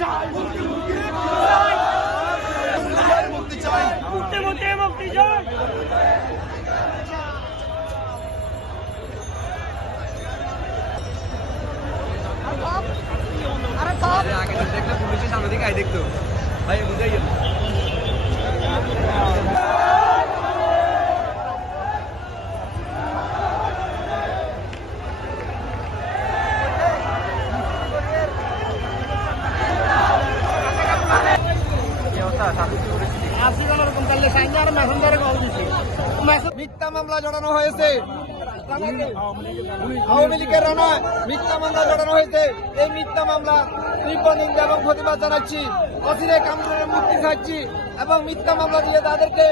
চাই মুক্তি চাই। মুক্তি মুক্তি মুক্তি চাই আগে দেখলে পুলিশের সামনে দিকে আই দেখতো। ভাই বুঝাই গেল। মিথ্যা মামলা জড়ানো হয়েছে। আওয়ামী লীগের রানা মিথ্যা মামলা জড়ানো হয়েছে। এই মিথ্যা মামলা তীব্র নিন্দা এবং প্রতিবাদ জানাচ্ছি। অচিরে কামরুলের মুক্তি খাচ্ছি এবং মিথ্যা মামলা দিয়ে তাদেরকে